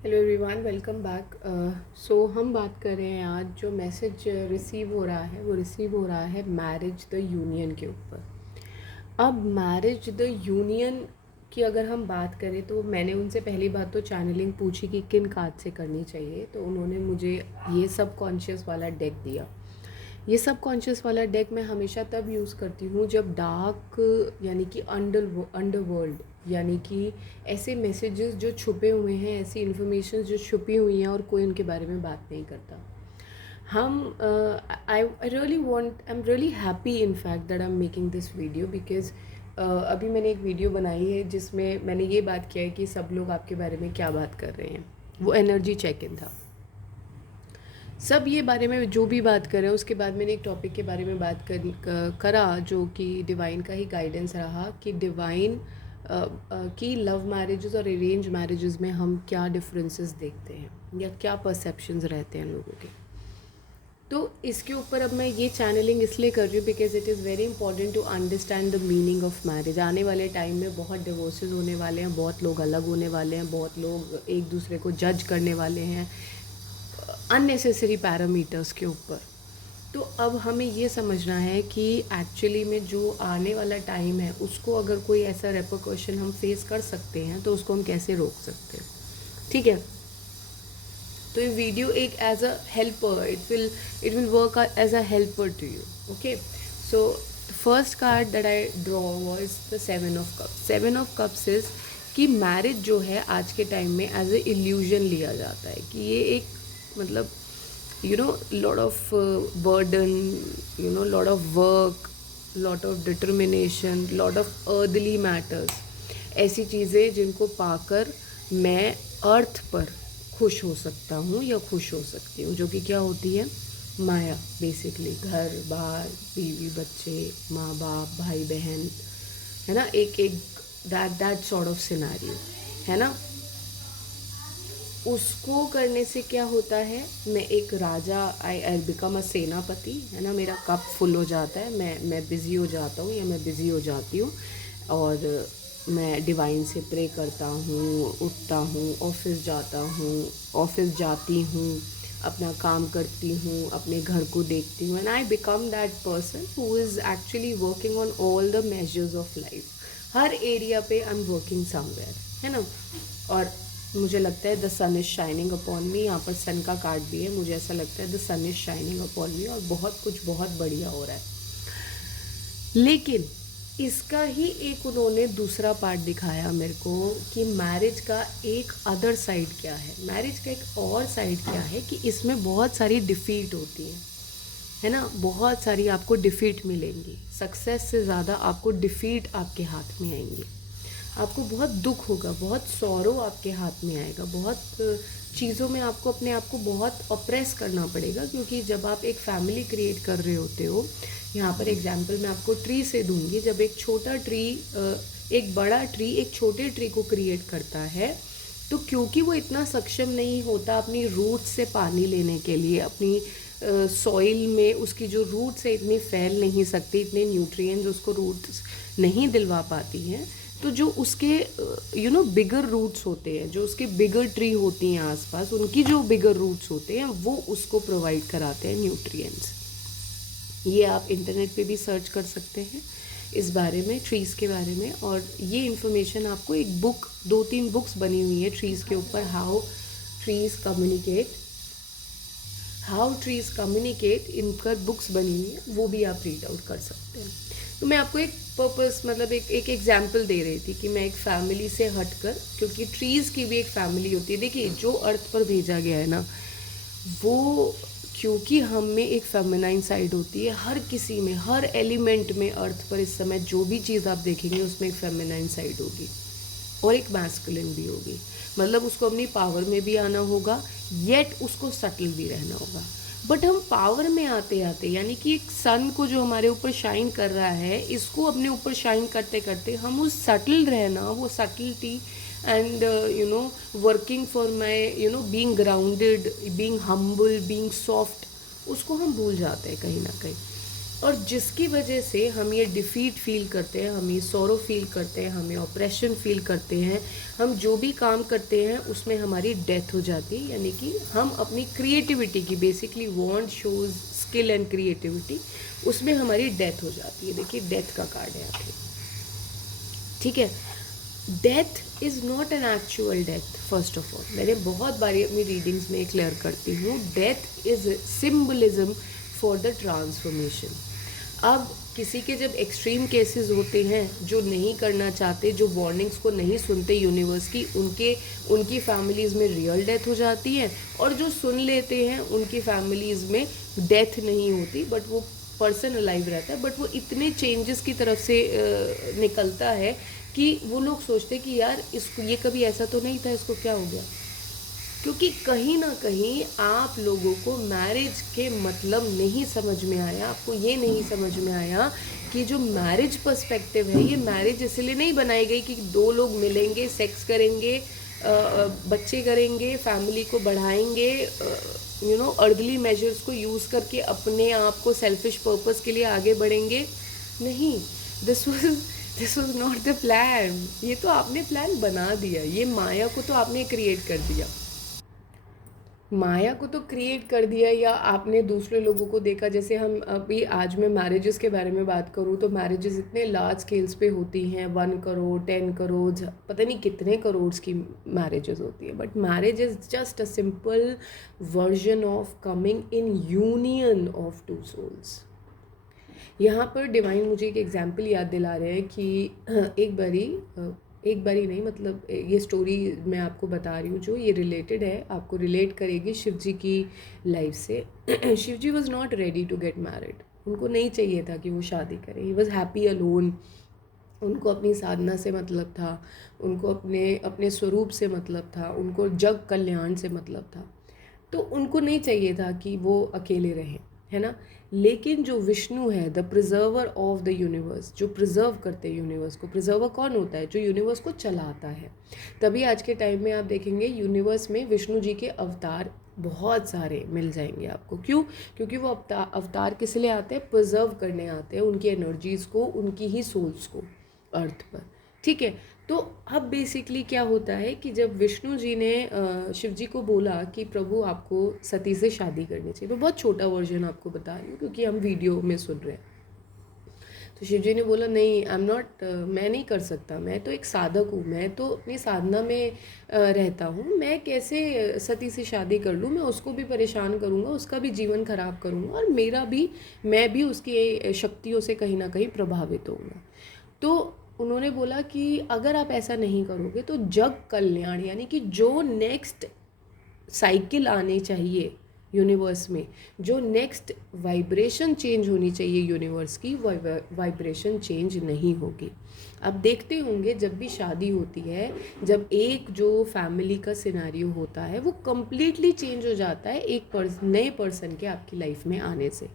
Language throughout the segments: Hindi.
Hello everyone, welcome back. So हम बात कर रहे हैं आज जो मैसेज रिसीव हो रहा है वो रिसीव हो रहा है मैरिज द यूनियन के ऊपर। अब मैरिज द यूनियन की अगर हम बात करें तो मैंने उनसे पहली बात तो चैनलिंग पूछी कि किन कार्ड से करनी चाहिए, तो उन्होंने मुझे ये सब कॉन्शियस वाला डेक दिया। ये सब कॉन्शियस वाला डेक मैं हमेशा तब यूज़ करती हूँ जब डार्क यानी कि अंडरवर्ल्ड यानी कि ऐसे मैसेजेस जो छुपे हुए हैं, ऐसी इन्फॉर्मेशन जो छुपी हुई हैं और कोई उनके बारे में बात नहीं करता। हम I really want I am really happy in fact that I am making this video because अभी मैंने एक वीडियो बनाई है जिसमें मैंने ये बात किया है कि सब लोग आपके बारे में क्या बात कर रहे हैं। वो एनर्जी चेक इन था। सब ये बारे में जो भी बात कर रहे हैं उसके बाद मैंने एक टॉपिक के बारे में बात करा जो कि डिवाइन का ही गाइडेंस रहा कि डिवाइन की लव मैरिजेस और अरेंज मैरिजेस में हम क्या डिफरेंसेस देखते हैं या क्या परसेप्शंस रहते हैं लोगों के। तो इसके ऊपर अब मैं ये चैनलिंग इसलिए कर रही हूँ because it is very important to understand the meaning of marriage. आने वाले टाइम में बहुत डिवोर्सेज होने वाले हैं, बहुत लोग अलग होने वाले हैं, बहुत लोग एक दूसरे को जज करने वाले हैं अननेसेसरी पैरामीटर्स के ऊपर। तो अब हमें ये समझना है कि एक्चुअली में जो आने वाला टाइम है उसको अगर कोई ऐसा रेपरकशन हम फेस कर सकते हैं तो उसको हम कैसे रोक सकते हैं। ठीक है, तो ये वीडियो एक as a helper, it will work as a helper to you. Okay, so first card that I draw was the 7 of cups. 7 of cups is कि मैरिज जो है आज के टाइम में एज ए इल्यूजन लिया जाता है कि ये एक मतलब lot of burden, lot of work, lot of determination, lot of earthly matters, ऐसी चीज़ें जिनको पाकर मैं अर्थ पर खुश हो सकता हूँ या खुश हो सकती हूँ, जो कि क्या होती है, माया। बेसिकली घर बार, बीवी बच्चे, माँ बाप, भाई बहन, है ना, एक एक दैट सॉर्ट ऑफ सिनारियो, है ना। उसको करने से क्या होता है, मैं एक राजा, आई बिकम अ सेनापति, है ना, मेरा कप फुल हो जाता है, मैं बिज़ी हो जाता हूँ या मैं बिज़ी हो जाती हूँ और मैं डिवाइन से प्रे करता हूँ, उठता हूँ, ऑफिस जाता हूँ, ऑफिस जाती हूँ, अपना काम करती हूँ, अपने घर को देखती हूँ, and I become that person who is actually working on all the measures of life. Her area पे आई एम वर्किंग समवेयर, है ना। और मुझे लगता है the sun is shining upon me, यहाँ पर सन का कार्ड भी है, मुझे ऐसा लगता है the sun is shining upon me और बहुत कुछ बहुत बढ़िया हो रहा है। लेकिन इसका ही एक उन्होंने दूसरा पार्ट दिखाया मेरे को कि मैरिज का एक अदर साइड क्या है, मैरिज का एक और साइड क्या है कि इसमें बहुत सारी डिफीट होती है ना, बहुत सारी आपको डिफीट मिलेंगी। सक्सेस से ज़्यादा आपको डिफीट आपके हाथ में आएंगी, आपको बहुत दुख होगा, बहुत सौरो आपके हाथ में आएगा, बहुत चीज़ों में आपको अपने आप को बहुत ऑप्रेस करना पड़ेगा, क्योंकि जब आप एक फैमिली क्रिएट कर रहे होते हो, यहाँ पर एग्जांपल मैं आपको ट्री से दूंगी। जब एक छोटा ट्री एक बड़ा ट्री एक छोटे ट्री को क्रिएट करता है, तो क्योंकि वो इतना सक्षम नहीं होता अपनी रूट से पानी लेने के लिए, अपनी सॉइल में उसकी जो रूट्स है इतनी फैल नहीं सकती, इतने न्यूट्रिएंट्स उसको रूट्स नहीं दिलवा पाती हैं, तो जो उसके बिगर रूट्स होते हैं, जो उसके बिगर ट्री होती हैं आसपास, उनकी जो बिगर रूट्स होते हैं वो उसको प्रोवाइड कराते हैं न्यूट्रिएंट्स। ये आप इंटरनेट पे भी सर्च कर सकते हैं इस बारे में, ट्रीज़ के बारे में, और ये इन्फॉर्मेशन आपको एक बुक, 2-3 बुक्स बनी हुई है ट्रीज़ के ऊपर, हाउ ट्रीज़ कम्युनिकेट, इनकर बुक्स बनी हुई है, वो भी आप रीड आउट कर सकते हैं। तो मैं आपको एक पर्पस, मतलब एक एग्जाम्पल दे रही थी कि मैं एक फैमिली से हटकर, क्योंकि ट्रीज़ की भी एक फैमिली होती है। देखिए, जो अर्थ पर भेजा गया है ना, वो, क्योंकि हम में एक फेमिनाइन साइड होती है, हर किसी में, हर एलिमेंट में अर्थ पर इस समय जो भी चीज़ आप देखेंगे उसमें एक फेमिनाइन साइड होगी और एक मैस्कुलिन भी होगी। मतलब उसको अपनी पावर में भी आना होगा, येट उसको सटल भी रहना होगा। बट हम पावर में आते आते, यानी कि एक सन को जो हमारे ऊपर शाइन कर रहा है, इसको अपने ऊपर शाइन करते करते हम उस सटल रहना, वो subtlety and working for my being grounded, being humble, being soft, उसको हम भूल जाते हैं कहीं ना कहीं। और जिसकी वजह से हम ये डिफ़ीट फील करते हैं, हम ये सॉरो फील करते हैं, हम ये ऑप्रेशन फील करते हैं, हम जो भी काम करते हैं उसमें हमारी डेथ हो जाती है, यानी कि हम अपनी क्रिएटिविटी की, basically want shows skill and creativity, उसमें हमारी डेथ हो जाती है। देखिए डेथ का कार्ड है आपके, ठीक है। Death is not an actual death. First of all, मैंने बहुत बारी अपनी रीडिंग्स में क्लियर करती हूँ, death is symbolism for the transformation. अब किसी के जब एक्सट्रीम केसेस होते हैं, जो नहीं करना चाहते, जो वार्निंग्स को नहीं सुनते यूनिवर्स की, उनकी फैमिलीज़ में रियल डेथ हो जाती है, और जो सुन लेते हैं उनकी फैमिलीज़ में डेथ नहीं होती, बट वो पर्सन अलाइव रहता है, बट वो इतने चेंजेस की तरफ से निकलता है कि वो लोग सोचते कि यार इसको, ये कभी ऐसा तो नहीं था, इसको क्या हो गया। क्योंकि कहीं ना कहीं आप लोगों को मैरिज के मतलब नहीं समझ में आया, आपको ये नहीं समझ में आया कि जो मैरिज पर्सपेक्टिव है, ये मैरिज इसलिए नहीं बनाई गई कि दो लोग मिलेंगे, सेक्स करेंगे, बच्चे करेंगे, फैमिली को बढ़ाएंगे, अर्दली मेजर्स को यूज़ करके अपने आप को सेल्फिश पर्पस के लिए आगे बढ़ेंगे। नहीं, this was not the plan. ये तो आपने प्लान बना दिया, ये माया को तो आपने क्रिएट कर दिया, माया को तो क्रिएट कर दिया, या आपने दूसरे लोगों को देखा। जैसे हम अभी, आज मैं मैरिजेस के बारे में बात करूँ तो मैरिजेस इतने लार्ज स्केल्स पे होती हैं, 1 करोड़, 10 करोड़, पता नहीं कितने करोड़ की मैरिजेस होती है, but marriage is just a simple version of coming in union of two souls. यहाँ पर डिवाइन मुझे एक एग्जाम्पल याद दिला रहे हैं कि एक बारी नहीं, मतलब ये स्टोरी मैं आपको बता रही हूँ जो ये रिलेटेड है, आपको रिलेट करेगी शिव जी की लाइफ से। Shiv ji was not ready to get married, उनको नहीं चाहिए था कि वो शादी करें। ही वॉज हैप्पी अलोन, उनको अपनी साधना से मतलब था, उनको अपने स्वरूप से मतलब था, उनको जग कल्याण से मतलब था। तो उनको नहीं चाहिए था कि वो अकेले रहें, है ना। लेकिन जो विष्णु है, the preserver of the universe, जो प्रिजर्व करते हैं यूनिवर्स को, प्रिजर्वर कौन होता है? जो यूनिवर्स को चलाता है। तभी आज के टाइम में आप देखेंगे यूनिवर्स में विष्णु जी के अवतार बहुत सारे मिल जाएंगे आपको। क्यों? क्योंकि वो अवतार किस लिए आते हैं? प्रिजर्व करने आते हैं उनकी एनर्जीज़ को, उनकी ही सोल्स को अर्थ पर, ठीक है। तो अब बेसिकली क्या होता है कि जब विष्णु जी ने शिव जी को बोला कि प्रभु आपको सती से शादी करनी चाहिए, मैं बहुत छोटा वर्जन आपको बता रही हूँ क्योंकि हम वीडियो में सुन रहे हैं। तो शिव जी ने बोला नहीं, आई एम नॉट, मैं नहीं कर सकता, मैं तो एक साधक हूँ, मैं तो अपनी साधना में रहता हूँ, मैं कैसे सती से शादी कर लूँ? मैं उसको भी परेशान करूँगा, उसका भी जीवन खराब करूँगा, और मैं भी उसकी शक्तियों से कहीं ना कहीं प्रभावित होऊंगा। तो उन्होंने बोला कि अगर आप ऐसा नहीं करोगे तो जग कल्याण, यानी कि जो नेक्स्ट साइकिल आने चाहिए यूनिवर्स में, जो नेक्स्ट वाइब्रेशन चेंज होनी चाहिए यूनिवर्स की, वो वाइब्रेशन चेंज नहीं होगी। अब देखते होंगे जब भी शादी होती है, जब एक जो फैमिली का सिनेरियो होता है वो कम्प्लीटली चेंज हो जाता है एक नए पर्सन के आपकी लाइफ में आने से।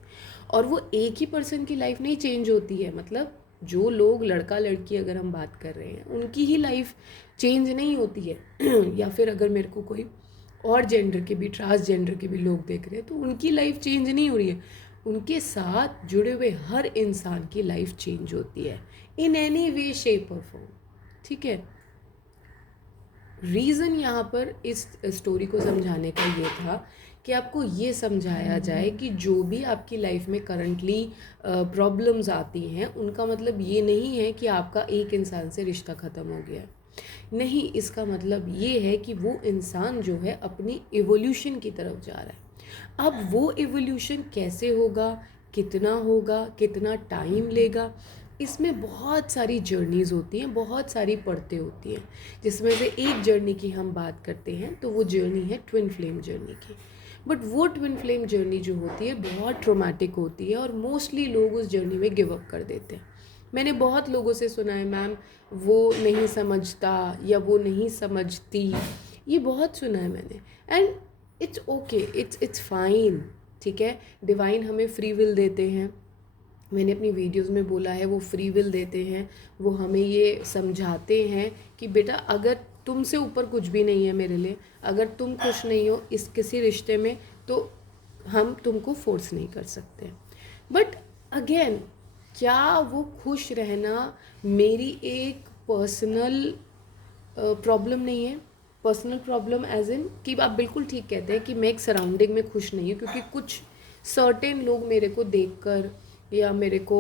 और वो एक ही पर्सन की लाइफ नहीं चेंज होती है, मतलब जो लोग, लड़का लड़की अगर हम बात कर रहे हैं, उनकी ही लाइफ चेंज नहीं होती है। या फिर अगर मेरे को कोई और जेंडर के भी, ट्रांसजेंडर के भी लोग देख रहे हैं, तो उनकी लाइफ चेंज नहीं हो रही है, उनके साथ जुड़े हुए हर इंसान की लाइफ चेंज होती है इन एनी वे, शेप और फॉर्म, ठीक है। रीज़न यहाँ पर इस स्टोरी को समझाने का ये था कि आपको ये समझाया जाए कि जो भी आपकी लाइफ में करंटली प्रॉब्लम्स आती हैं, उनका मतलब ये नहीं है कि आपका एक इंसान से रिश्ता ख़त्म हो गया है। नहीं, इसका मतलब ये है कि वो इंसान जो है अपनी एवोल्यूशन की तरफ जा रहा है। अब वो एवोल्यूशन कैसे होगा, कितना टाइम लेगा, इसमें बहुत सारी जर्नीज़ होती हैं, बहुत सारी परतें होती हैं। जिसमें से एक जर्नी की हम बात करते हैं तो वो जर्नी है ट्विन फ्लेम जर्नी की। बट वो ट्विन फ्लेम जर्नी जो होती है बहुत ट्रोमेटिक होती है, और मोस्टली लोग उस जर्नी में गिव अप कर देते हैं। मैंने बहुत लोगों से सुना है, मैम वो नहीं समझता या वो नहीं समझती, ये बहुत सुना है मैंने। And it's okay, it's fine, ठीक है। डिवाइन हमें फ्री विल देते हैं, मैंने अपनी वीडियोस में बोला है, वो फ्री विल देते हैं, वो हमें ये समझाते हैं कि बेटा अगर तुमसे ऊपर कुछ भी नहीं है मेरे लिए, अगर तुम खुश नहीं हो इस किसी रिश्ते में, तो हम तुमको फोर्स नहीं कर सकते। बट अगेन, क्या वो खुश रहना मेरी एक पर्सनल प्रॉब्लम नहीं है? पर्सनल प्रॉब्लम एज इन कि आप बिल्कुल ठीक कहते हैं कि मैं एक सराउंडिंग में खुश नहीं हूँ क्योंकि कुछ सर्टेन लोग मेरे को देखकर या मेरे को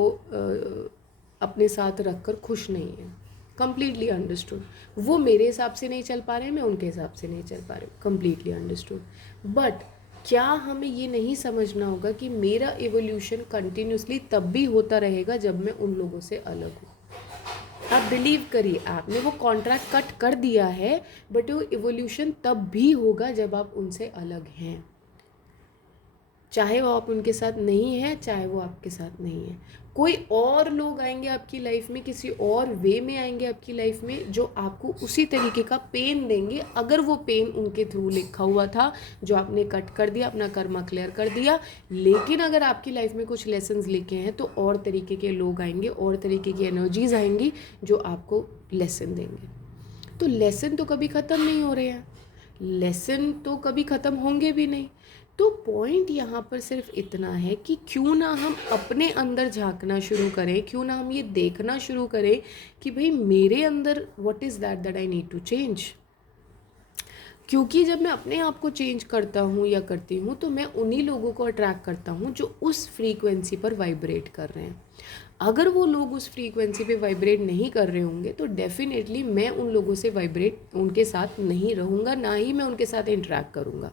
अपने साथ रखकर खुश नहीं है। Completely understood. वो मेरे हिसाब से नहीं चल पा रहे हैं, मैं उनके हिसाब से नहीं चल पा रही हूँ। Completely understood. बट क्या हमें ये नहीं समझना होगा कि मेरा एवोल्यूशन कंटिन्यूसली तब भी होता रहेगा जब मैं उन लोगों से अलग हूँ? आप बिलीव करिए, आपने वो कॉन्ट्रैक्ट कट कर दिया है, बट वो इवोल्यूशन तब भी होगा जब आप उनसे अलग हैं। चाहे वो आप उनके साथ नहीं हैं, चाहे वो आपके साथ नहीं है। कोई और लोग आएंगे आपकी लाइफ में, किसी और वे में आएंगे आपकी लाइफ में, जो आपको उसी तरीके का पेन देंगे, अगर वो पेन उनके थ्रू लिखा हुआ था, जो आपने कट कर दिया, अपना कर्मा क्लियर कर दिया। लेकिन अगर आपकी लाइफ में कुछ लेसन्स लिखे हैं तो और तरीके के लोग आएंगे, और तरीके की एनर्जीज आएंगी जो आपको लेसन देंगे। तो लेसन तो कभी ख़त्म नहीं हो रहे हैं, लेसन तो कभी ख़त्म होंगे भी नहीं। तो पॉइंट यहाँ पर सिर्फ इतना है कि क्यों ना हम अपने अंदर झांकना शुरू करें, क्यों ना हम ये देखना शुरू करें कि भाई मेरे अंदर what is that I need to change. क्योंकि जब मैं अपने आप को चेंज करता हूँ या करती हूँ तो मैं उन्हीं लोगों को अट्रैक्ट करता हूँ जो उस फ्रीक्वेंसी पर वाइब्रेट कर रहे हैं। अगर वो लोग उस फ्रीक्वेंसी पे वाइब्रेट नहीं कर रहे होंगे तो डेफिनेटली मैं उन लोगों से वाइब्रेट उनके साथ नहीं रहूँगा, ना ही मैं उनके साथ इंटरेक्ट करूँगा।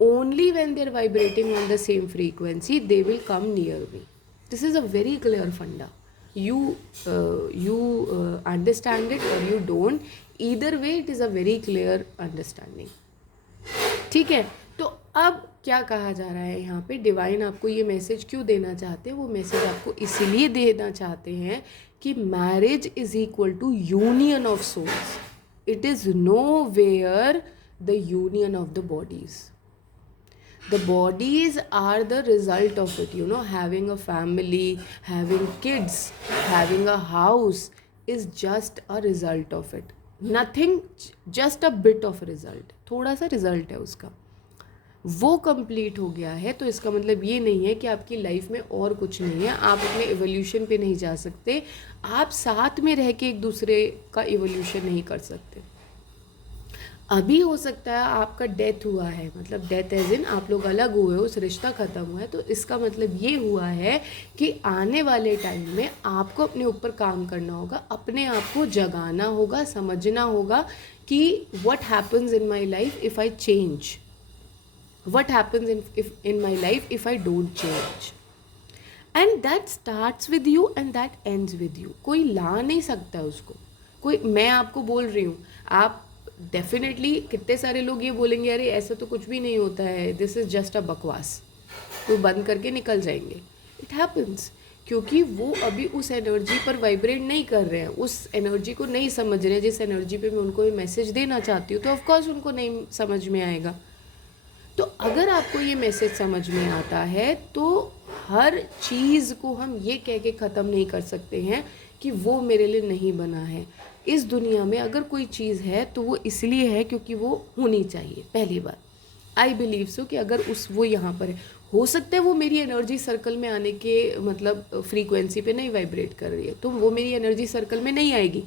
Only when they're vibrating on the same frequency they will come near me. This is a very clear funda. You understand it or you don't. Either way it is a very clear understanding. ठीक है, तो अब क्या कहा जा रहा है यहाँ पे? डिवाइन आपको ये मैसेज क्यों देना चाहते हैं? वो मैसेज आपको इसीलिए देना चाहते हैं कि marriage is equal to union of souls. It is nowhere the union of the bodies. The bodies are the result of it, having a family, having kids, having a house is just a result of it. Nothing, just a bit of result. थोड़ा सा रिजल्ट है उसका, वो कंप्लीट हो गया है तो इसका मतलब ये नहीं है कि आपकी लाइफ में और कुछ नहीं है, आप अपने एवोल्यूशन पे नहीं जा सकते, आप साथ में रह के एक दूसरे का एवोल्यूशन नहीं कर सकते. अभी हो सकता है आपका डेथ हुआ है, मतलब डेथ एज इन आप लोग अलग हुए हो, उस रिश्ता ख़त्म हुआ है, तो इसका मतलब ये हुआ है कि आने वाले टाइम में आपको अपने ऊपर काम करना होगा, अपने आप को जगाना होगा, समझना होगा कि what happens in my life if I change, what happens in my life if I don't change. And that starts with you and that ends with you. कोई ला नहीं सकता उसको. कोई, मैं आपको बोल रही हूँ, आप डेफिनेटली कितने सारे लोग ये बोलेंगे अरे ऐसा तो कुछ भी नहीं होता है, दिस इज़ जस्ट अ बकवास, तो बंद करके निकल जाएंगे. इट हैपन्स क्योंकि वो अभी उस एनर्जी पर वाइब्रेट नहीं कर रहे हैं, उस एनर्जी को नहीं समझ रहे हैं जिस एनर्जी पे मैं उनको ये मैसेज देना चाहती हूँ, तो ऑफकोर्स उनको नहीं समझ में आएगा. तो अगर आपको ये मैसेज समझ में आता है तो हर चीज़ को हम ये कह के ख़त्म नहीं कर सकते हैं कि वो मेरे लिए नहीं बना है. इस दुनिया में अगर कोई चीज़ है तो वो इसलिए है क्योंकि वो होनी चाहिए. पहली बात, आई बिलीव सो कि अगर वो यहाँ पर है, हो सकता है वो मेरी एनर्जी सर्कल में आने के मतलब फ्रीक्वेंसी पे नहीं वाइब्रेट कर रही है तो वो मेरी एनर्जी सर्कल में नहीं आएगी.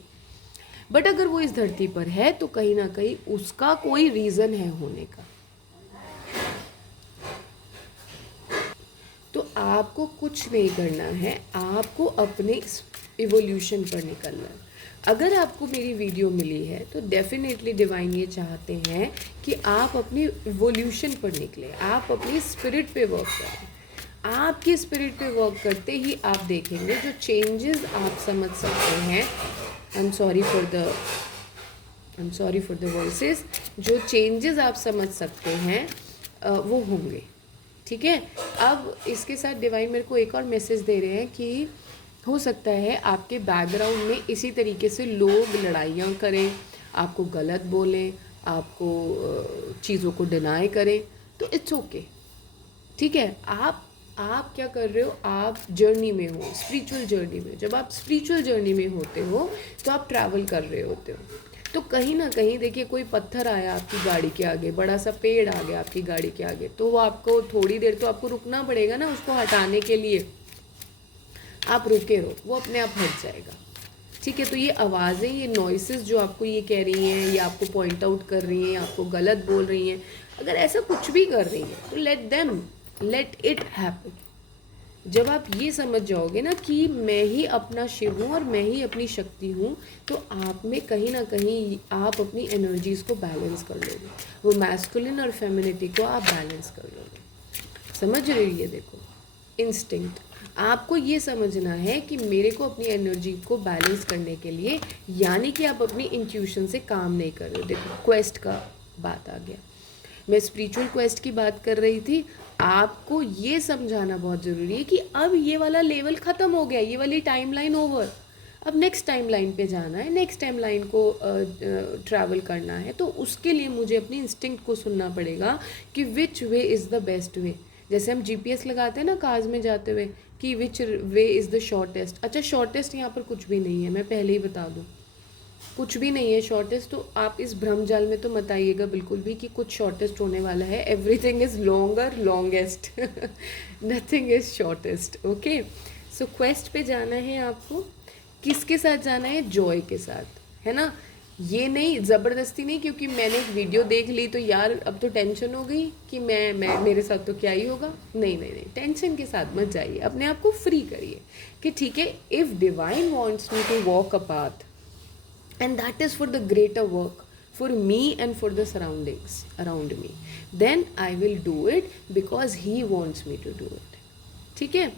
बट अगर वो इस धरती पर है तो कहीं ना कहीं उसका कोई रीज़न है होने का. तो आपको कुछ नहीं करना है, आपको अपने इवोल्यूशन पर निकलना है. अगर आपको मेरी वीडियो मिली है तो डेफिनेटली डिवाइन ये चाहते हैं कि आप अपनी इवोल्यूशन पर निकले, आप अपनी स्पिरिट पे वर्क करें. आपकी स्पिरिट पे वर्क करते ही आप देखेंगे जो चेंजेस आप समझ सकते हैं. I am sorry for the voices. जो चेंजेस आप समझ सकते हैं वो होंगे. ठीक है, अब इसके साथ डिवाइन मेरे को एक और मैसेज दे रहे हैं कि हो सकता है आपके बैकग्राउंड में इसी तरीके से लोग लड़ाइयाँ करें, आपको गलत बोलें, आपको चीज़ों को डिनाई करें, तो इट्स ओके. ठीक है, आप क्या कर रहे हो, आप जर्नी में हो, स्पिरिचुअल जर्नी में. जब आप स्पिरिचुअल जर्नी में होते हो तो आप ट्रैवल कर रहे होते हो. तो कहीं ना कहीं देखिए, कोई पत्थर आया आपकी गाड़ी के आगे, बड़ा सा पेड़ आ गया आपकी गाड़ी के आगे, तो वो आपको थोड़ी देर तो आपको रुकना पड़ेगा ना उसको हटाने के लिए. आप रुके रहो, वो अपने आप हट जाएगा। ठीक है, तो ये आवाज़ें, ये नॉइसेस जो आपको ये कह रही हैं, या आपको पॉइंट आउट कर रही हैं, आपको गलत बोल रही हैं, अगर ऐसा कुछ भी कर रही हैं तो लेट इट हैपन। जब आप ये समझ जाओगे ना कि मैं ही अपना शिव हूँ और मैं ही अपनी शक्ति हूँ, तो आप में कहीं ना कहीं आप अपनी एनर्जीज़ को बैलेंस कर लोगे, वो मैस्कुलिन और फेमिनिटी को आप बैलेंस कर लोगे। समझ रही है? देखो, इंस्टिंक्ट, आपको ये समझना है कि मेरे को अपनी एनर्जी को बैलेंस करने के लिए, यानी कि आप अपनी इंट्यूशन से काम नहीं कर रहे हो। देखो, क्वेस्ट का बात आ गया, मैं स्पिरिचुअल क्वेस्ट की बात कर रही थी। आपको ये समझाना बहुत ज़रूरी है कि अब ये वाला लेवल ख़त्म हो गया, ये वाली टाइमलाइन ओवर, अब नेक्स्ट टाइमलाइन पे जाना है, नेक्स्ट टाइमलाइन को ट्रैवल करना है। तो उसके लिए मुझे अपनी इंस्टिंक्ट को सुनना पड़ेगा कि which way is the best way. जैसे हम जीपीएस लगाते हैं ना कार्स में जाते हुए कि which way is the shortest. अच्छा, शॉर्टेस्ट यहाँ पर कुछ भी नहीं है, मैं पहले ही बता दूँ, कुछ भी नहीं है शॉर्टेस्ट। तो आप इस भ्रमजाल में तो मत आइएगा बिल्कुल भी कि कुछ शॉर्टेस्ट होने वाला है। Everything is longer longest, nothing is shortest. Okay, so quest पे जाना है आपको, किसके साथ जाना है? जॉय के साथ, है ना? ये नहीं ज़बरदस्ती नहीं, क्योंकि मैंने एक वीडियो देख ली तो यार अब तो टेंशन हो गई कि मैं मेरे साथ तो क्या ही होगा। नहीं नहीं नहीं, टेंशन के साथ मत जाइए, अपने आप को फ्री करिए कि ठीक है, if divine wants me to walk a path and that is for the greater work for me and for the surroundings around me, then I will do it because he wants me to do it. ठीक है?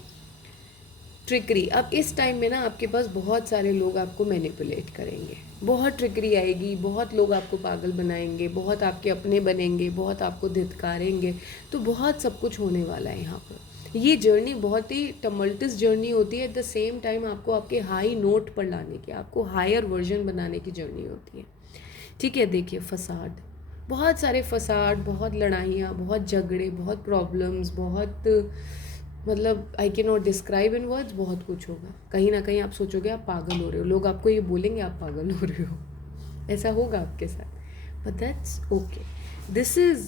ट्रिकरी, अब इस टाइम में ना आपके पास बहुत सारे लोग आपको मैनिपुलेट करेंगे, बहुत ट्रिकरी आएगी, बहुत लोग आपको पागल बनाएंगे, बहुत आपके अपने बनेंगे, बहुत आपको धित्कारेंगे, तो बहुत सब कुछ होने वाला है यहाँ पर। ये जर्नी बहुत ही टमल्टस जर्नी होती है। एट द सेम टाइम आपको आपके हाई नोट पर लाने की, आपको हायर वर्जन बनाने की जर्नी होती है। ठीक है, देखिए, फसाड, बहुत सारे फसाड, बहुत लड़ाइयाँ, बहुत झगड़े, बहुत प्रॉब्लम्स, बहुत, मतलब I can not describe in words, बहुत कुछ होगा। कहीं ना कहीं आप सोचोगे आप पागल हो रहे हो, लोग आपको ये बोलेंगे आप पागल हो रहे हो, ऐसा होगा आपके साथ, but that's okay. This is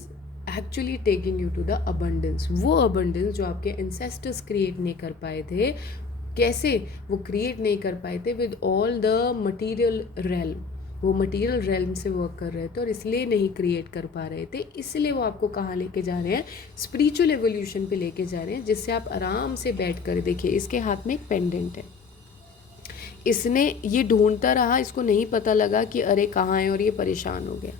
actually taking you to the abundance, वो अबंडेंस जो आपके एंसेस्टर्स क्रिएट नहीं कर पाए थे। कैसे वो क्रिएट नहीं कर पाए थे? With all the material realm, वो मटीरियल रेल्म से वर्क कर रहे थे और इसलिए नहीं क्रिएट कर पा रहे थे। इसलिए वो आपको कहाँ लेके जा रहे हैं? स्पिरिचुअल एवोल्यूशन पे लेके जा रहे हैं, जिससे आप आराम से बैठ कर, देखिए इसके हाथ में एक पेंडेंट है, इसने ये ढूंढता रहा, इसको नहीं पता लगा कि अरे कहाँ है, और ये परेशान हो गया।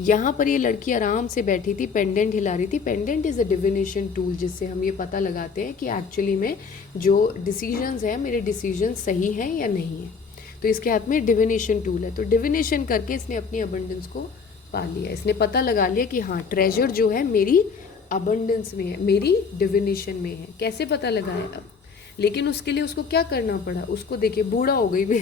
यहाँ पर ये लड़की आराम से बैठी थी, पेंडेंट हिला रही थी। Pendant is a divination tool, जिससे हम ये पता लगाते हैं कि एक्चुअली में जो डिसीजंस हैं, मेरे डिसीजन सही हैं या नहीं है। तो इसके हाथ में डिविनेशन टूल है, तो डिविनेशन करके इसने अपनी अबंडेंस को पा लिया। इसने पता लगा लिया कि हाँ, ट्रेजर जो है मेरी अबंडेंस में है, मेरी डिविनेशन में है। कैसे पता लगाया अब? लेकिन उसके लिए उसको क्या करना पड़ा? उसको देखिए, बूढ़ा हो गई भी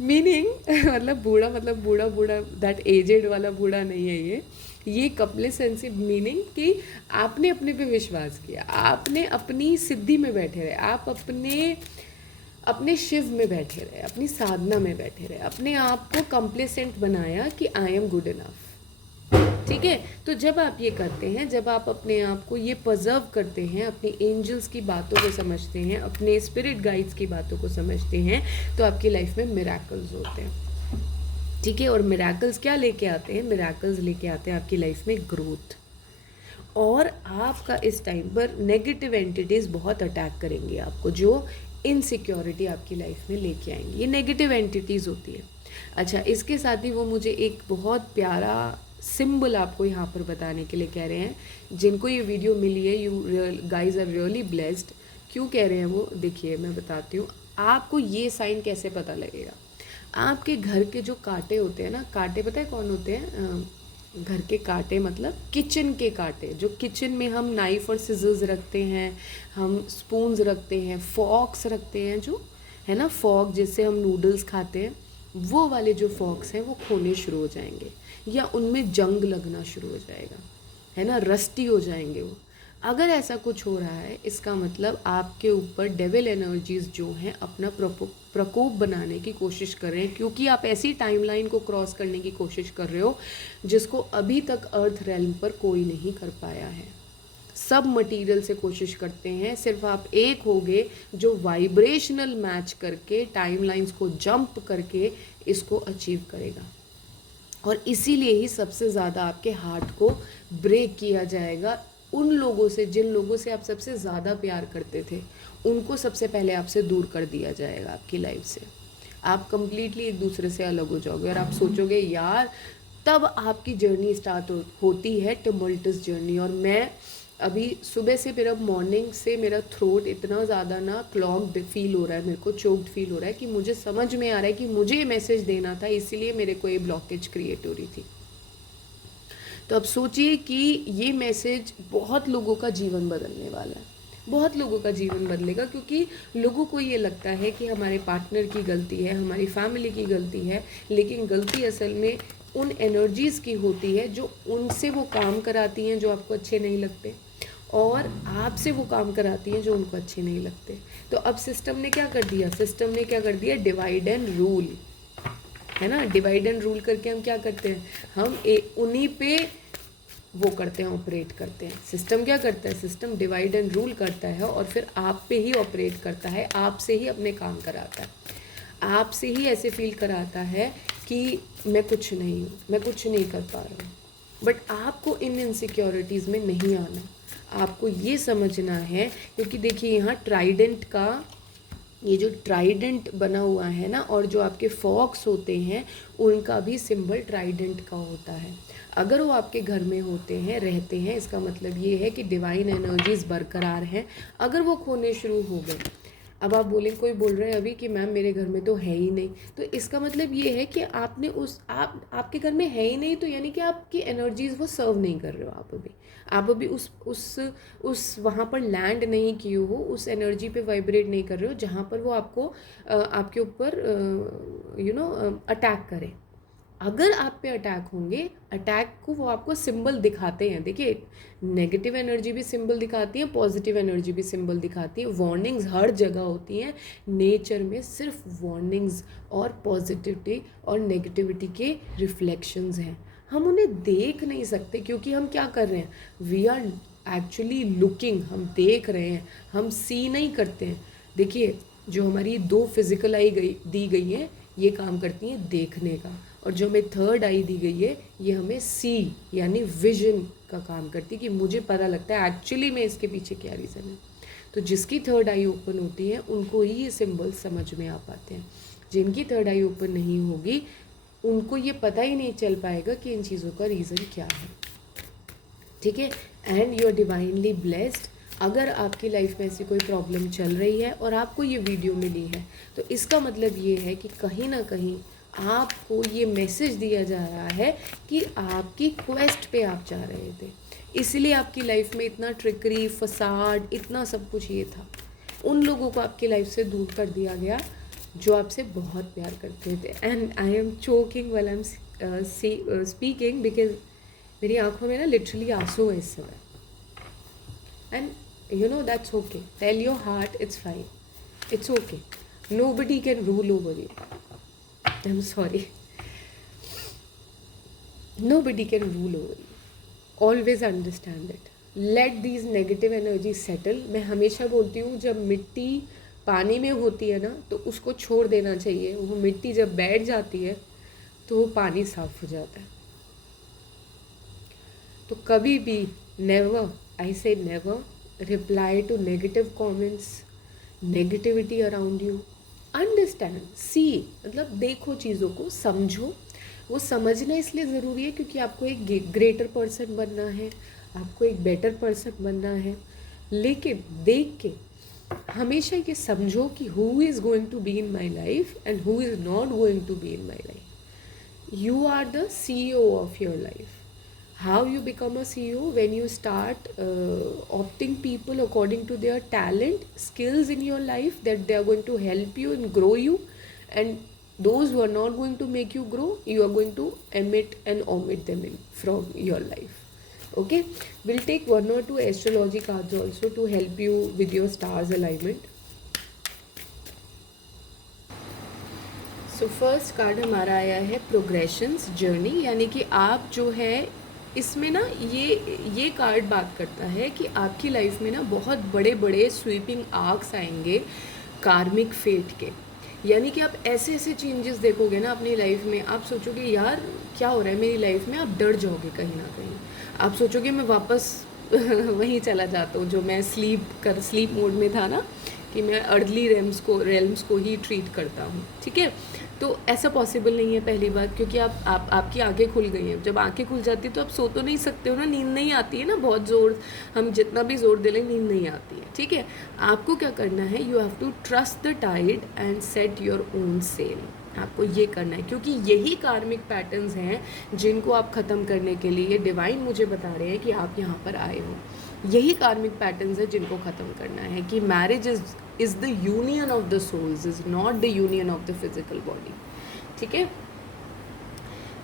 मीनिंग मतलब बूढ़ा, मतलब बूढ़ा बूढ़ा, दैट एजेड वाला बूढ़ा नहीं है ये कपले सेंसिव मीनिंग कि आपने अपने पे विश्वास किया, आपने अपनी सिद्धि में बैठे रहे, आप अपने शिव में बैठे रहे, अपनी साधना में बैठे रहे, अपने आप को कंप्लेसेंट बनाया कि आई एम गुड इनफ। ठीक है, तो जब आप ये करते हैं, जब आप अपने आप को ये प्रिजर्व करते हैं, अपने एंजल्स की बातों को समझते हैं, अपने स्पिरिट गाइड्स की बातों को समझते हैं, तो आपकी लाइफ में मिरेकल्स होते हैं। ठीक है, और मिरेकल्स क्या लेके आते हैं? मिरेकल्स लेके आते हैं आपकी लाइफ में ग्रोथ। और आपका इस टाइम पर नेगेटिव एंटिटीज़ बहुत अटैक करेंगी आपको, जो इनसिक्योरिटी आपकी लाइफ में लेके आएंगी। ये नेगेटिव एंटिटीज़ होती है। अच्छा, इसके साथ ही वो मुझे एक बहुत प्यारा सिंबल आपको यहाँ पर बताने के लिए कह रहे हैं, जिनको ये वीडियो मिली है, you guys are really blessed. क्यों कह रहे हैं वो? देखिए मैं बताती हूँ आपको। ये साइन कैसे पता लगेगा? आपके घर के जो कांटे होते हैं ना, कांटे पता है कौन होते हैं? घर के कांटे मतलब किचन के कांटे, जो किचन में हम नाइफ और सिजर्स रखते हैं, हम स्पून्स रखते हैं, फॉक्स रखते हैं, जो है ना फॉक जिससे हम नूडल्स खाते हैं, वो वाले जो फॉक्स हैं वो खोने शुरू हो जाएंगे, या उनमें जंग लगना शुरू हो जाएगा, है ना, रस्टी हो जाएंगे वो। अगर ऐसा कुछ हो रहा है, इसका मतलब आपके ऊपर डेविल एनर्जीज जो हैं अपना प्रकोप बनाने की कोशिश कर रहे हैं, क्योंकि आप ऐसी टाइमलाइन को क्रॉस करने की कोशिश कर रहे हो जिसको अभी तक अर्थ रेल्म पर कोई नहीं कर पाया है। सब मटेरियल से कोशिश करते हैं, सिर्फ आप एक होगे जो वाइब्रेशनल मैच करके टाइमलाइंस को जंप करके इसको अचीव करेगा। और इसीलिए ही सबसे ज़्यादा आपके हार्ट को ब्रेक किया जाएगा उन लोगों से जिन लोगों से आप सबसे ज़्यादा प्यार करते थे, उनको सबसे पहले आपसे दूर कर दिया जाएगा आपकी लाइफ से। आप कंप्लीटली एक दूसरे से अलग हो जाओगे और आप सोचोगे यार, तब आपकी जर्नी स्टार्ट होती है टमल्टस जर्नी। और मैं अभी सुबह से मेरा मॉर्निंग से मेरा थ्रोट इतना ज़्यादा ना क्लॉग्ड फील हो रहा है, मेरे को चोक्ड फील हो रहा है कि मुझे समझ में आ रहा है कि मुझे ये मैसेज देना था, इसीलिए मेरे को ये ब्लॉकेज क्रिएट हो रही थी। तो अब सोचिए कि ये मैसेज बहुत लोगों का जीवन बदलने वाला है, बहुत लोगों का जीवन बदलेगा, क्योंकि लोगों को ये लगता है कि हमारे पार्टनर की गलती है, हमारी फैमिली की गलती है, लेकिन गलती असल में उन एनर्जीज़ की होती है जो उनसे वो काम कराती हैं जो आपको अच्छे नहीं लगते, और आपसे वो काम कराती हैं जो उनको अच्छे नहीं लगते। तो अब सिस्टम ने क्या कर दिया, सिस्टम ने क्या कर दिया, डिवाइड एंड रूल, है ना। डिवाइड एंड रूल करके हम क्या करते हैं, हम उन्हीं पे वो करते हैं, ऑपरेट करते हैं। सिस्टम क्या करता है, सिस्टम डिवाइड एंड रूल करता है और फिर आप पे ही ऑपरेट करता है, आपसे ही अपने काम कराता है, आपसे ही ऐसे फील कराता है कि मैं कुछ नहीं हूँ, मैं कुछ नहीं कर पा रहा हूँ। बट आपको इन इनसिक्योरिटीज़ में नहीं आना, आपको ये समझना है, क्योंकि देखिए यहाँ ट्राइडेंट का ये जो ट्राइडेंट बना हुआ है ना, और जो आपके फॉक्स होते हैं उनका भी सिंबल ट्राइडेंट का होता है। अगर वो आपके घर में होते हैं, रहते हैं, इसका मतलब ये है कि डिवाइन एनर्जीज बरकरार हैं। अगर वो खोने शुरू हो गए, अब आप बोलें, कोई बोल रहे हैं अभी कि मैम मेरे घर में तो है ही नहीं, तो इसका मतलब ये है कि आपने आपके घर में है ही नहीं, तो यानी कि आपकी एनर्जीज़ वो सर्व नहीं कर रहे हो। आप अभी उस वहाँ पर लैंड नहीं किए हो, उस एनर्जी पे वाइब्रेट नहीं कर रहे हो जहाँ पर वो आपको आपके ऊपर अटैक करे। अगर आप पे अटैक होंगे, अटैक को वो आपको सिंबल दिखाते हैं। देखिए, नेगेटिव एनर्जी भी सिंबल दिखाती है, पॉजिटिव एनर्जी भी सिंबल दिखाती है, वार्निंग्स हर जगह होती हैं। नेचर में सिर्फ वार्निंग्स और पॉजिटिविटी और नेगेटिविटी के रिफ्लेक्शंस हैं। हम उन्हें देख नहीं सकते क्योंकि हम क्या कर रहे हैं, वी आर एक्चुअली लुकिंग, हम देख रहे हैं, हम सी नहीं करते हैं। देखिए, जो हमारी दो फिजिकल आई दी गई हैं, ये काम करती हैं देखने का, और जो हमें थर्ड आई दी गई है ये हमें सी यानी विजन का काम करती है, कि मुझे पता लगता है एक्चुअली में इसके पीछे क्या रीज़न है। तो जिसकी थर्ड आई ओपन होती है उनको ही ये सिंबल समझ में आ पाते हैं। जिनकी थर्ड आई ओपन नहीं होगी उनको ये पता ही नहीं चल पाएगा कि इन चीज़ों का रीज़न क्या है। ठीक है, and you are divinely blessed. अगर आपकी लाइफ में ऐसी कोई प्रॉब्लम चल रही है और आपको ये वीडियो मिली है, तो इसका मतलब ये है कि कहीं ना कहीं आपको ये मैसेज दिया जा रहा है कि आपकी क्वेस्ट पे आप जा रहे थे, इसलिए आपकी लाइफ में इतना ट्रिकरी, फसाड, इतना सब कुछ ये था। उन लोगों को आपकी लाइफ से दूर कर दिया गया जो आपसे बहुत प्यार करते थे। And I am choking while I am speaking because मेरी आंखों में ना लिटरली आंसू है इस समय। And you know that's okay, tell your heart it's fine, it's okay, nobody can rule over you. I'm sorry. Nobody can rule over you. Always understand it. Let these negative energies settle. मैं हमेशा बोलती हूँ, जब मिट्टी पानी में होती है ना तो उसको छोड़ देना चाहिए। वो मिट्टी जब बैठ जाती है तो वो पानी साफ हो जाता है। तो कभी भी never, I say never, reply to negative comments, negativity around you. Understand, see, मतलब देखो, चीज़ों को समझो। वो समझना इसलिए ज़रूरी है क्योंकि आपको एक ग्रेटर पर्सन बनना है, आपको एक बेटर पर्सन बनना है। लेकिन देख के हमेशा ये समझो कि who is going to be in my life and who is not going to be in my life. You are the CEO of your life. How you become a CEO? When you start opting people according to their talent, skills in your life that they are going to help you and grow you, and those who are not going to make you grow, you are going to omit them from your life. Okay, we'll take one or two astrology cards also to help you with your stars alignment. So first card हमारा आया है प्रोग्रेशंस जर्नी, यानी कि आप जो है इसमें ना ये कार्ड बात करता है कि आपकी लाइफ में ना बहुत बड़े बड़े स्वीपिंग आर्क्स आएंगे कार्मिक फेट के। यानी कि आप ऐसे ऐसे चेंजेस देखोगे ना अपनी लाइफ में, आप सोचोगे यार क्या हो रहा है मेरी लाइफ में, आप डर जाओगे कहीं ना कहीं। आप सोचोगे मैं वापस वहीं चला जाता हूँ जो मैं स्लीप मोड में था ना, कि मैं अर्ली रेल्म्स को ही ट्रीट करता हूँ, ठीक है। तो ऐसा पॉसिबल नहीं है पहली बात, क्योंकि आपकी आंखें खुल गई हैं। जब आंखें खुल जाती है तो आप सो तो नहीं सकते हो ना, नींद नहीं आती है ना, बहुत ज़ोर हम जितना भी ज़ोर दे लें नींद नहीं आती है, ठीक है। आपको क्या करना है, you have to trust the tide and set your own sail. आपको ये करना है, क्योंकि यही कार्मिक पैटर्न्स हैं जिनको आप ख़त्म करने के लिए डिवाइन मुझे बता रहे हैं कि आप यहाँ पर आए हो। यही कार्मिक पैटर्न्स है जिनको ख़त्म करना है, कि marriage is the union of the souls, is not the union of the physical body, ठीक है।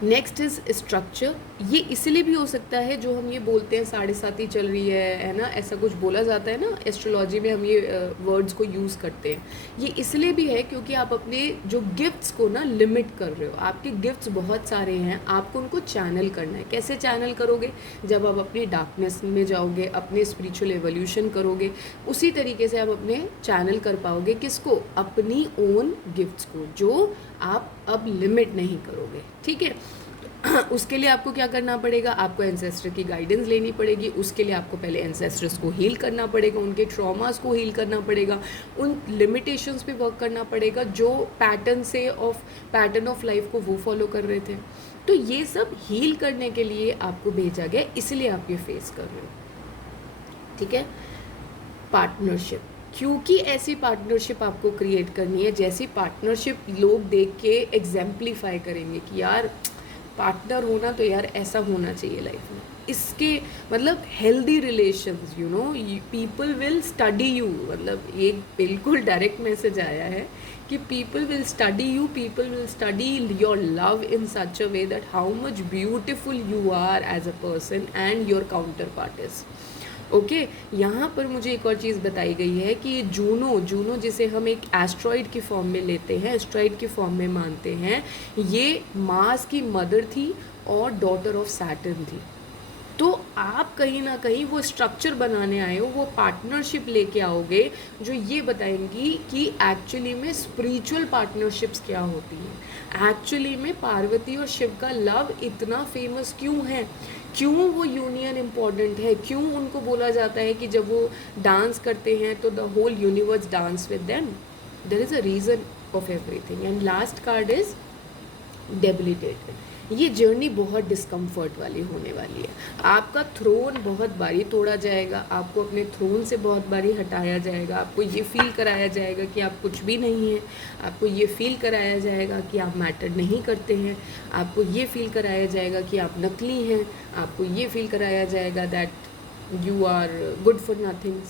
Next is structure. ये इसलिए भी हो सकता है जो हम ये बोलते हैं 7.5 चल रही है ना, ऐसा कुछ बोला जाता है ना एस्ट्रोलॉजी में, हम ये वर्ड्स को यूज़ करते हैं। ये इसलिए भी है क्योंकि आप अपने जो गिफ्ट्स को ना लिमिट कर रहे हो। आपके गिफ्ट्स बहुत सारे हैं, आपको उनको चैनल करना है। कैसे चैनल करोगे, जब आप अपनी डार्कनेस में जाओगे, अपने स्पिरिचुअल एवोल्यूशन करोगे, उसी तरीके से आप अपने चैनल कर पाओगे। किसको, अपनी ओन गिफ्ट्स को, जो आप अब लिमिट नहीं करोगे, ठीक है। उसके लिए आपको क्या करना पड़ेगा, आपको एंसेस्टर की गाइडेंस लेनी पड़ेगी। उसके लिए आपको पहले एंसेस्टर्स को हील करना पड़ेगा, उनके ट्रॉमास को हील करना पड़ेगा, उन लिमिटेशंस पे वर्क करना पड़ेगा जो पैटर्न ऑफ लाइफ को वो फॉलो कर रहे थे। तो ये सब हील करने के लिए आपको भेजा गया, इसलिए आप ये फेस कर रहे हो, ठीक है। पार्टनरशिप, क्योंकि ऐसी पार्टनरशिप आपको क्रिएट करनी है जैसी पार्टनरशिप लोग देख के एग्जाम्पलीफाई करेंगे कि यार पार्टनर होना तो यार ऐसा होना चाहिए लाइफ में। इसके मतलब healthy relations, you know, people will study you. मतलब एक बिल्कुल डायरेक्ट मैसेज आया है कि people will study you, people will study your love in such a way that how much beautiful you are as a person and your counterpart is. Okay, यहाँ पर मुझे एक और चीज़ बताई गई है कि जूनो जिसे हम एक एस्ट्रॉइड की फॉर्म में लेते हैं, एस्ट्रॉइड की फॉर्म में मानते हैं, ये मार्स की मदर थी और डॉटर ऑफ सैटर्न थी। तो आप कहीं ना कहीं वो स्ट्रक्चर बनाने आए हो, वो पार्टनरशिप लेके आओगे जो ये बताएंगी कि एक्चुअली में स्पिरिचुअल पार्टनरशिप्स क्या होती हैं, एक्चुअली में पार्वती और शिव का लव इतना फेमस क्यों है, क्यों वो यूनियन इम्पॉर्टेंट है, क्यों उनको बोला जाता है कि जब वो डांस करते हैं तो the whole universe dance with them. There is a reason of everything. And last card is debilitated. ये जर्नी बहुत डिस्कम्फर्ट वाली होने वाली है। आपका थ्रोन बहुत बारी तोड़ा जाएगा, आपको अपने थ्रोन से बहुत बारी हटाया जाएगा, आपको ये फील कराया जाएगा कि आप कुछ भी नहीं हैं, आपको ये फील कराया जाएगा कि आप मैटर नहीं करते हैं, आपको ये फील कराया जाएगा कि आप नकली हैं, आपको ये फील कराया जाएगा that you are good for nothing,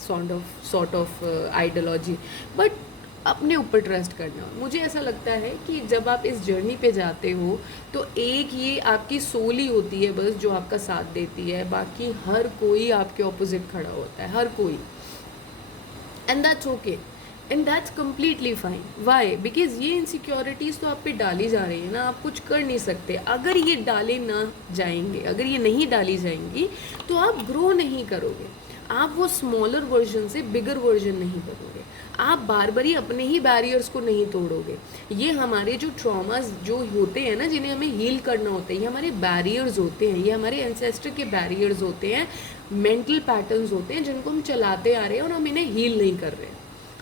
sort of ideology. But अपने ऊपर ट्रस्ट करना। मुझे ऐसा लगता है कि जब आप इस जर्नी पे जाते हो तो एक ये आपकी सोल ही होती है बस जो आपका साथ देती है, बाकी हर कोई आपके ऑपोजिट खड़ा होता है, हर कोई। And that's okay, and that's completely fine. Why? Because ये इनसिक्योरिटीज़ तो आप पे डाली जा रही है ना, आप कुछ कर नहीं सकते। अगर ये डाले ना जाएंगे, अगर ये नहीं डाली जाएंगी तो आप ग्रो नहीं करोगे, आप वो स्मॉलर वर्जन से बिगर वर्जन नहीं करोगे, आप बार बार ही अपने ही बैरियर्स को नहीं तोड़ोगे। ये हमारे जो ट्रॉमास जो होते हैं ना, जिन्हें हमें हील करना होता है, ये हमारे बैरियर्स होते हैं, ये हमारे एंसेस्टर के बैरियर्स होते हैं, मेंटल पैटर्न्स होते हैं जिनको हम चलाते आ रहे हैं और हम इन्हें हील नहीं कर रहे हैं।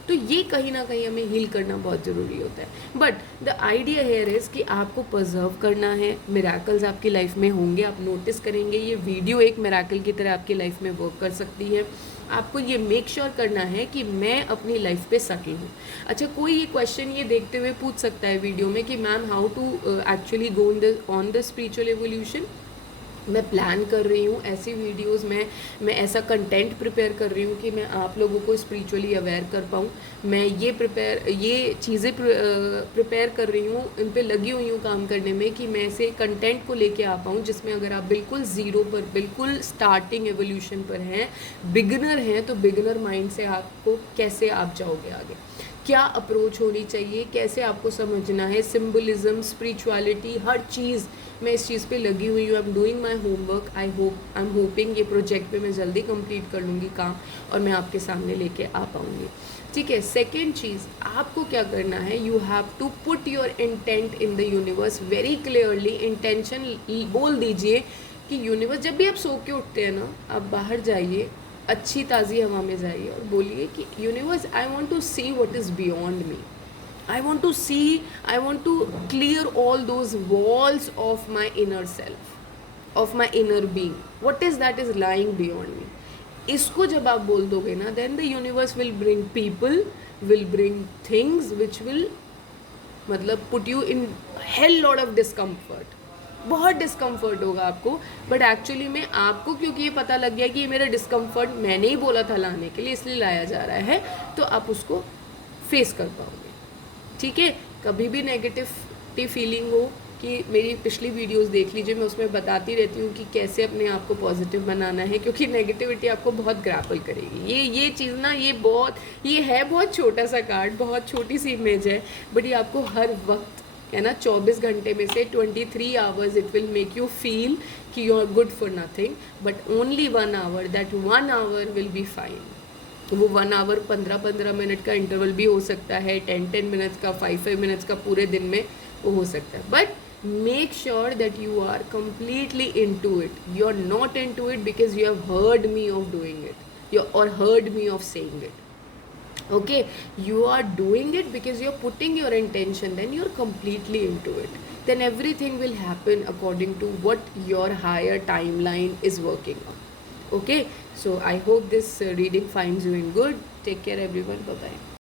तो ये कहीं ना कहीं हमें हील करना बहुत ज़रूरी होता है। But the idea here is कि आपको प्रिजर्व करना है। मिराकल्स आपकी लाइफ में होंगे, आप नोटिस करेंगे। ये वीडियो एक मिराकल की तरह आपकी लाइफ में वर्क कर सकती है। आपको ये मेक श्योर करना है कि मैं अपनी लाइफ पे सेटल हूँ। अच्छा, कोई ये क्वेश्चन ये देखते हुए पूछ सकता है वीडियो में कि ma'am how to actually go on the spiritual evolution. मैं प्लान कर रही हूँ ऐसी वीडियोस में, मैं ऐसा कंटेंट प्रिपेयर कर रही हूँ कि मैं आप लोगों को स्पिरिचुअली अवेयर कर पाऊँ। मैं ये चीज़ें प्रिपेयर कर रही हूँ, इन पे लगी हुई हूँ काम करने में कि मैं ऐसे कंटेंट को लेके आ पाऊँ जिसमें अगर आप बिल्कुल ज़ीरो पर, बिल्कुल स्टार्टिंग एवोल्यूशन पर हैं, बिगिनर हैं, तो बिगिनर माइंड से आपको कैसे आप जाओगे आगे। क्या अप्रोच होनी चाहिए, कैसे आपको समझना है, सिम्बलिज्म, स्पिरिचुअलिटी, हर चीज़ मैं इस चीज़ पे लगी हुई हूँ। I am doing my homework. I am hoping ये प्रोजेक्ट पे मैं जल्दी कंप्लीट कर लूँगी काम और मैं आपके सामने लेके आ पाऊँगी। ठीक है। सेकेंड चीज़, आपको क्या करना है, you have to put your intent in the universe very clearly. Intention बोल दीजिए कि यूनिवर्स, जब भी आप सो के उठते हैं ना, आप बाहर जाइए, अच्छी ताज़ी हवा में जाइए और बोलिए कि universe, I want to see what is beyond me. I want to see, I want to clear all those walls of my inner self, of my inner being. What is that is lying beyond me? इसको जब आप बोल दोगे ना, then the universe will bring people, will bring things which will मतलब put you in hell lot of discomfort. बहुत डिस्कम्फर्ट होगा आपको, बट एक्चुअली में आपको क्योंकि ये पता लग गया कि ये मेरा डिस्कम्फर्ट मैंने ही बोला था लाने के लिए, इसलिए लाया जा रहा है, तो आप उसको फेस कर पाओगे। ठीक है। कभी भी नेगेटिव फीलिंग हो कि मेरी पिछली वीडियोस देख लीजिए, मैं उसमें बताती रहती हूँ कि कैसे अपने आप को पॉजिटिव बनाना है, क्योंकि नेगेटिविटी आपको बहुत ग्रैपल करेगी। ये चीज़ ना, ये है बहुत छोटा सा कार्ड, बहुत छोटी सी इमेज है, बट ये आपको हर वक्त है ना, 24 घंटे में से 23 hours it will make you feel कि you are good for nothing, but only 1 hour, that 1 hour will be fine. तो वो 1 आवर 15-15 मिनट का इंटरवल भी हो सकता है, 10-10 मिनट्स का, 5-5 मिनट्स का, पूरे दिन में वो हो सकता है। But make sure that you are completely into it. You are not into it because you have heard me of doing it, or heard me of saying it. Okay, you are doing it because you are putting your intention, then you are completely into it. Then everything will happen according to what your higher timeline is working on. Okay, so I hope this reading finds you in good. Take care everyone. Bye bye.